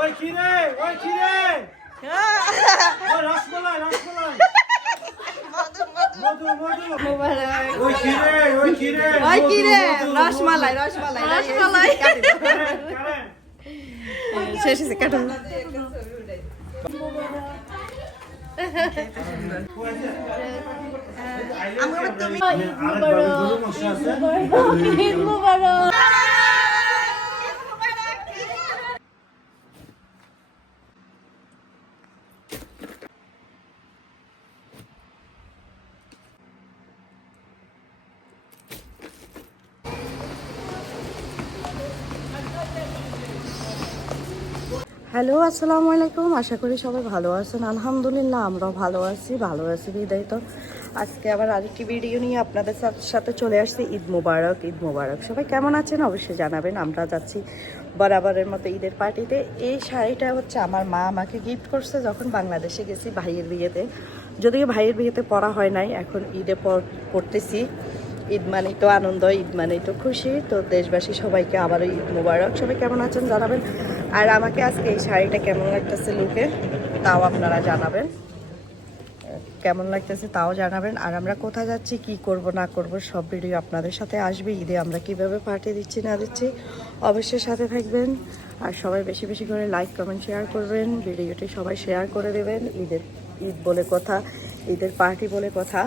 ওই কি রে? ওই কি রে? ওই রসমালাই রসমালাই ওই কি রে? ওই কি রে? ওই কি রে? রসমালাই রসমালাই। রসমালাই। শেষ হয়েছে কাটো আমরা তুমি আরেক ভাবে হ্যালো, আসসালামু আলাইকুম। আশা করি সবাই ভালো আছেন। আলহামদুলিল্লাহ, আমরাও ভালো আছি ভালো আছি বিদায় তো। আজকে আবার আরেকটি ভিডিও নিয়ে আপনাদের সাথে চলে আসছি, ঈদ মোবারক ঈদ মোবারক। সবাই কেমন আছেন? অবশ্যই জানাবেন। আমরা যাচ্ছি বরাবরের মতো ঈদের পার্টিতে। এই শাড়িটা হচ্ছে আমার মা আমাকে গিফট করছে যখন বাংলাদেশে গেছি ভাইয়ের বিয়েতে। যদিও ভাইয়ের বিয়েতে পরা হয় নাই, এখন ঈদে পরতেছি ঈদ মানেই তো আনন্দ, ঈদ মানেই তো খুশি। তো দেশবাসী সবাইকে আবারও ঈদ মোবারক। সবাই কেমন আছেন জানাবেন? আর আমাকে আজকে এই শাড়িটা কেমন লাগতেছে লুকে তাও আপনারা জানাবেন। কেমন লাগতেছে তাও জানাবেন। আর আমরা কোথায় যাচ্ছি, কি করব, না করব, সব ভিডিও আপনাদের সাথে আসবে। ঈদে আমরা কীভাবে পার্টি দিচ্ছি, না দিচ্ছি, অবশ্যই সাথে থাকবেন। আর সবাই বেশি বেশি করে লাইক কমেন্ট শেয়ার করবেন। ভিডিওটি সবাই শেয়ার করে দেবেন। ঈদের ঈদ বলে কথা, ঈদের পার্টি বলে কথা।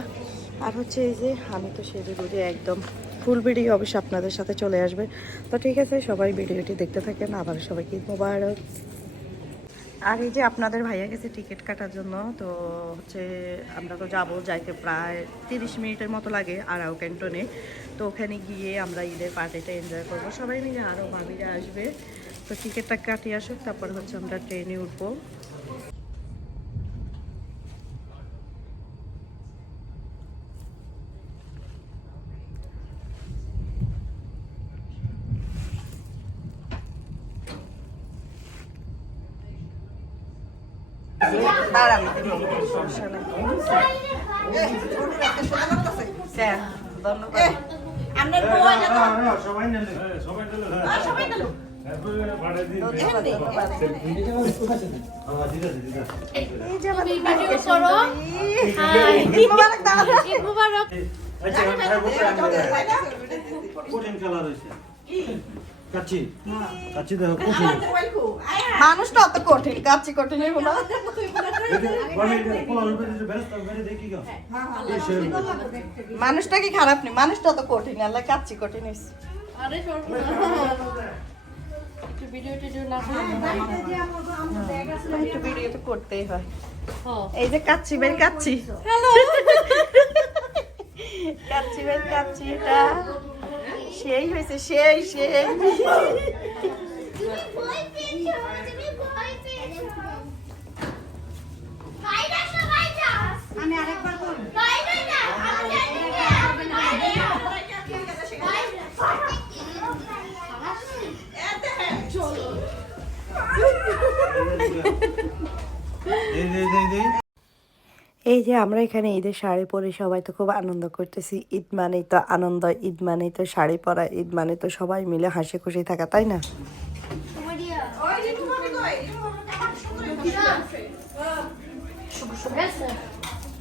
আর হচ্ছে এই যে, আমি তো সেজে গুজে একদম ফুল ভিডিও অবশ্যই আপনাদের সাথে চলে আসবে। তো ঠিক আছে, সবাই ভিডিওটি দেখতে থাকেন, আবার সবাইকে মোবারক। আর এই যে আপনাদের ভাইয়া গেছে টিকিট কাটার জন্য, তো হচ্ছে আমরা তো যাব যাইতে প্রায় তিরিশ মিনিটের মতো লাগে, আরাও ক্যান্টনে। তো ওখানে গিয়ে আমরা ঈদের পার্টিটা এনজয় করব। সবাই মিলে আরও ভাবিরা আসবে। তো টিকিটটা কাটিয়ে আসুক, তারপর হচ্ছে আমরা ট্রেনে উঠবো। হ্যাঁ, ধন্যবাদ। হ্যাঁ, হ্যাঁ, সবাই নিলে সবাই নিলে এই যে আমার ভিডিও করো। হাই ঈদ মোবারক দাঁড়া ঈদ মুবারক। আচ্ছা কঠিন খেলা রয়েছে কাচ্ছি কাচ্ছি দেখো কঠিন মানুষটা অত কঠিন কাচ্চি কঠিন হইব মানুষটা কি খারাপ নেই? মানুষটা অত কঠিন আল্লাহ কাচ্চি কঠিন হইছে। আরে সর্ব ভিডিও না একটু ভিডিও তো করতেই হয়। হ্যাঁ এই যে কাচ্চি বের কাচ্চি। কাচ্চি বের কাচ্চি এটা। সেই হয়েছে সেই সেই। আমি আরেকবার বলব এই যে আমরা এখানে ঈদের শাড়ি পরে সবাই তো খুব আনন্দ করতেছি। ঈদ মানেই তো আনন্দ ঈদ মানেই তো শাড়ি পরা ঈদ মানে তো সবাই মিলে হাসি খুশি থাকা তাই না?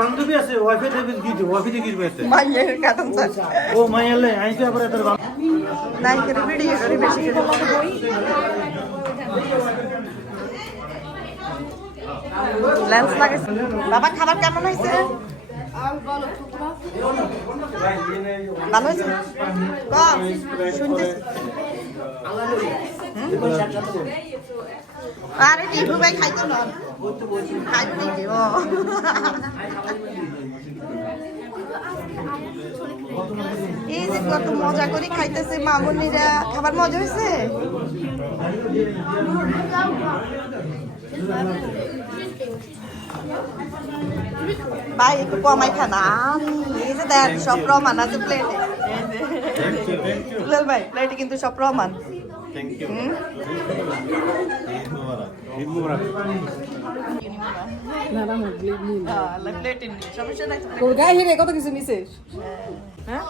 বান্ধবী আছে? ওয়াইফাই থেকে গিয়ে ওয়াইফাই থেকে গিয়ে মাইয়ের কাটন চাল ও মাইয়ালে আইতে আবার এত নাই করে ভিডিও করে বেশি করে লেন্স লাগাইছে বাবা খাবার কেমন হয়েছে? ভালো হয়েছে? শুনতেছি? আরে টিভু ভাই খাইতো না। খাইতে ও। এই যে কত মজা করে খাইতেছে মামুনিরা। খাবার মজা হয়েছে? ভাই একটু কমাই খান। এই যে দেন সব প্রমাণ আছে প্লেটে ভাই প্লেটে কিন্তু সব প্রমাণ গায়ে হিরে কত কিছু মিশে হ্যাঁ?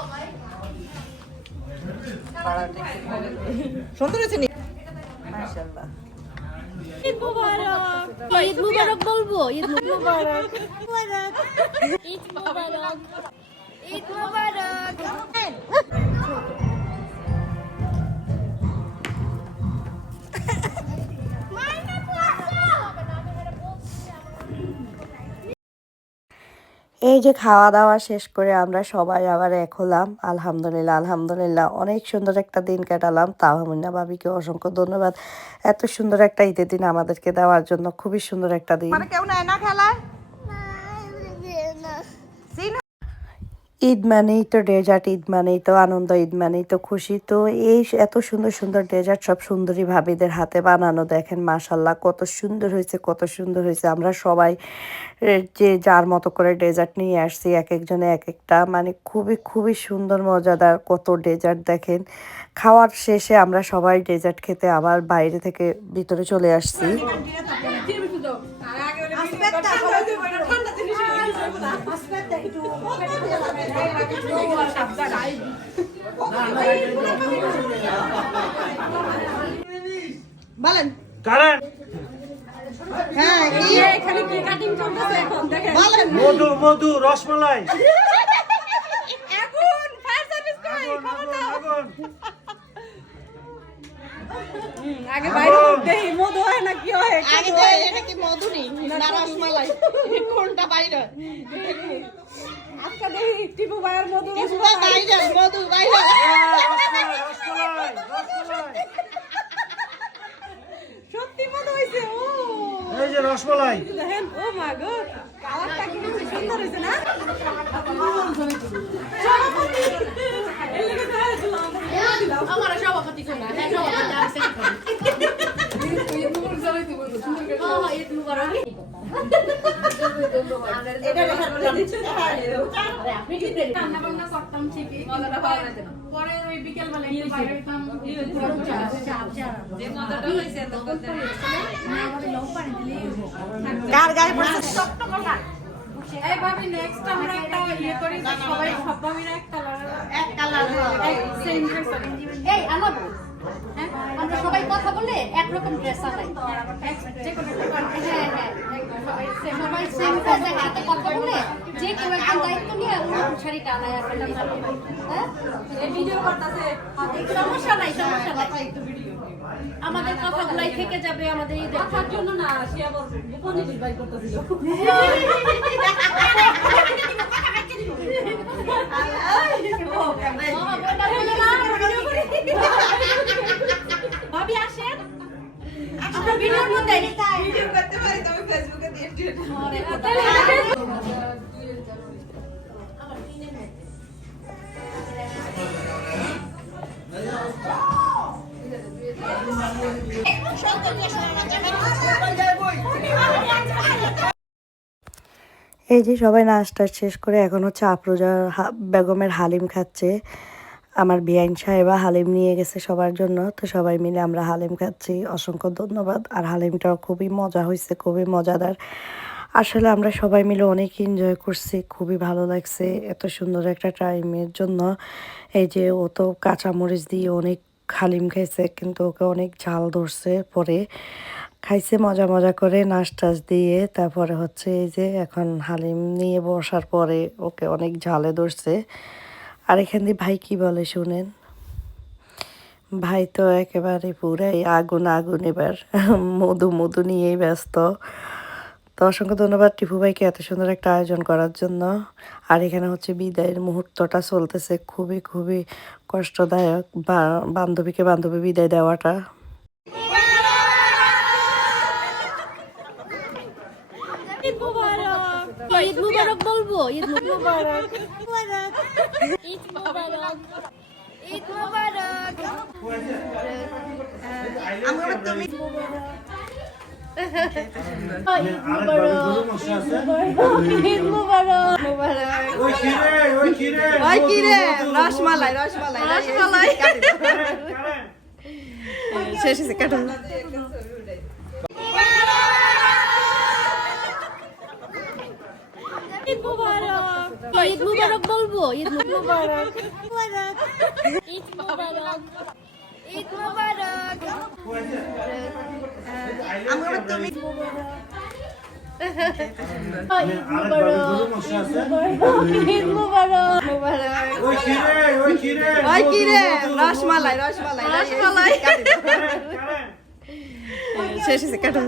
সুন্দর হয়েছে নি মাশাআল্লাহ ঈদ মুবারক। ঈদ মুবারক বলব? ঈদ মুবারক। ঈদ মুবারক। ঈদ মুবারক। এই যে খাওয়া দাওয়া শেষ করে আমরা সবাই আবার এক হলাম। আলহামদুলিল্লাহ আলহামদুলিল্লাহ। অনেক সুন্দর একটা দিন কাটালাম। তাহমিনা ভাবিকে অসংখ্য ধন্যবাদ। এত সুন্দর একটা ঈদের দিন আমাদেরকে দেওয়ার জন্য। খুবই সুন্দর একটা দিন। কেউ কেমন না খেলায়? ঈদ মানেই তো ডেজার্ট ঈদ মানেই তো আনন্দ, ঈদ মানেই তো খুশি। তো এই এত সুন্দর সুন্দর ডেজার্ট সব সুন্দরী ভাবিদের হাতে বানানো দেখেন মাশাল্লাহ কত সুন্দর হয়েছে, কত সুন্দর হয়েছে। আমরা সবাই যে যার মতো করে ডেজার্ট নিয়ে আসছি, এক একজনে এক একটা মানে খুবই খুবই সুন্দর, মজাদার কত ডেজার্ট দেখেন। খাওয়ার শেষে আমরা সবাই ডেজার্ট খেতে আবার বাইরে থেকে ভিতরে চলে আসছি। বলেন। কারণ হ্যাঁ এখানে কি কাটিং চলতেছে এখন? দেখেন। বলেন। মধু মধু রসমালাই। এখন ফায়ার সার্ভিস কই আগুন। আগে বাইরে দেই মধু হয় না কি হয়? আগে এটা কি মধুরি না রসমালাই। কোনটা বাইরে? টিপু ভাইয়ের মধু মধু আহ, রসমালাই রসমালাই রসমালাই সত্যি মধু হইছে ও। এই যে রসমালাই দেখেন ও মা গো কালারটা কি সুন্দর হইছে না? সভাপতি! এর লাগি দাঁড়ায় ছিলাম আমার সভাপতি শোনা হ্যাঁ সভাপতি আছে। হ্যাঁ ঈদ মুবারক এটা রেখা বলে দিচ্ছে আপনি কি দেন? রান্না বান্না করতাম ঠিকই মজাটা ভালো লাগে না। পরে ওই বিকেল বেলা একটু বাইরে হইতাম যে মজাটা হইছে তখন কার গায়ে পড়ছে? এই ভাবি নেক্সট আমরা একটা ইয়ে করি সবাই সব ভাবিরা এক কালার এক কালার সেম ড্রেস এই আনাবো হ্যাঁ? আমরা সবাই কথা বলে একরকম ড্রেস আনাই যে কোনো হ্যাঁ হ্যাঁ। সবাই সেম কাজে হাতে কথা বলে যে কেউ একজন দায়িত্ব নিয়ে ওরকম শাড়িটা আনায় আর হ্যাঁ। ভিডিও করতেছে। সমস্যা নাই সমস্যা নাই। আমাদের কথাগুলাই থেকে যাবে আমাদের এই দেখার জন্য না সে আবার গোপনে নির্বাই করতেছিল ভাবি আসেন আমরা ভিডিওর মধ্যে ভিডিও করতে পারি তবে ফেসবুকে দিয়ে এই যে সবাই নাস্তা শেষ করে এখন হচ্ছে আফরোজা বেগমের হালিম খাচ্ছে। আমার বিআইন সাহেবা হালিম নিয়ে গেছে সবার জন্য। তো সবাই মিলে আমরা হালিম খাচ্ছি। অসংখ্য ধন্যবাদ। আর হালিমটাও খুবই মজা হয়েছে খুবই মজাদার। আসলে আমরা সবাই মিলে অনেক এনজয় করছি, খুবই ভালো লাগছে এত সুন্দর একটা টাইমের জন্য। এই যে ও তো কাঁচামরিচ দিয়ে অনেক হালিম খাইছে, কিন্তু ওকে অনেক ঝাল ধরছে পরে। খাইছে মজা মজা করে নাচ টাচ দিয়ে। তারপরে হচ্ছে এই যে এখন হালিম নিয়ে বসার পরে ওকে অনেক ঝালে ধরছে। আর এখান দিয়ে ভাই কি বলে শুনেন? ভাই তো একেবারে পুরাই আগুন আগুন এবার। মধু মধু নিয়েই ব্যস্ত। তো অসংখ্য ধন্যবাদ টিপু ভাইকে এত সুন্দর একটা আয়োজন করার জন্য। আর এখানে হচ্ছে বিদায়ের মুহূর্তটা চলতেছে খুবই খুবই কষ্টদায়ক বা বান্ধবীকে বান্ধবী বিদায় দেওয়াটা ঈদ মুবারক ঈদ মুবারক বলব ঈদ মুবারক। ঈদ মুবারক। ঈদ রসমালাই রসমালাই। রসমালাই। শেষ হয়েছে কাটুন ঈদ মুবারক বলব? ঈদ মুবারক। ঈদ মুবারক। ঈদ আমরা তুমি রসমালাই রসমালাই। রসমালাই। শেষ কাটুন